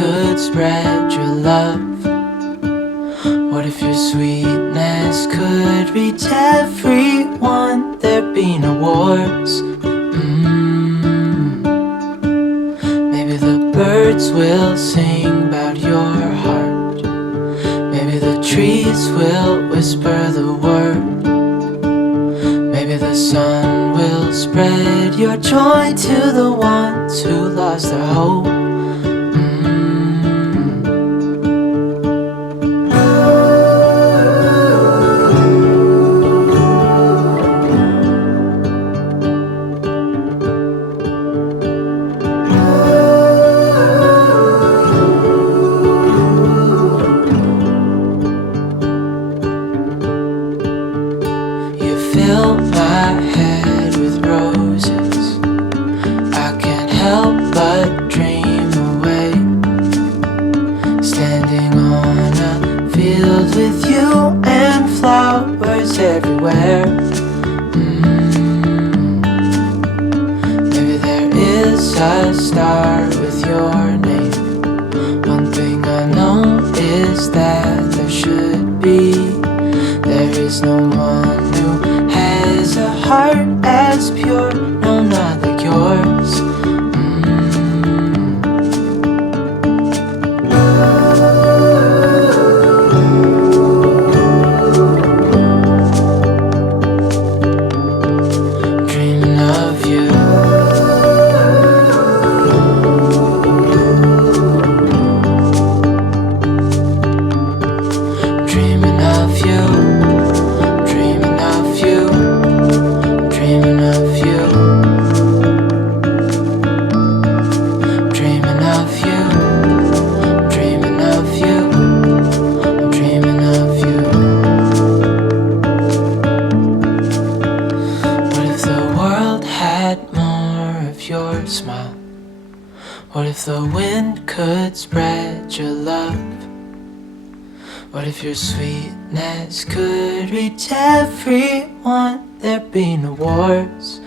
could spread your love? What if your sweetness could reach everyone? There'd be no wars. Maybe the birds will sing about your heart. Maybe the trees will whisper the word. Maybe the sun will spread your joy to the ones who lost their hope. Fill my head with roses. I can't help but dream away, standing on a field with you and flowers everywhere. Maybe there is a star with your name. One thing I know is that there should be. There is no one who has a heart as pure, no, not like yours. Dreaming of you. Dreaming of you. Your smile. What if the wind could spread your love? What if your sweetness could reach everyone? There'd be no wars.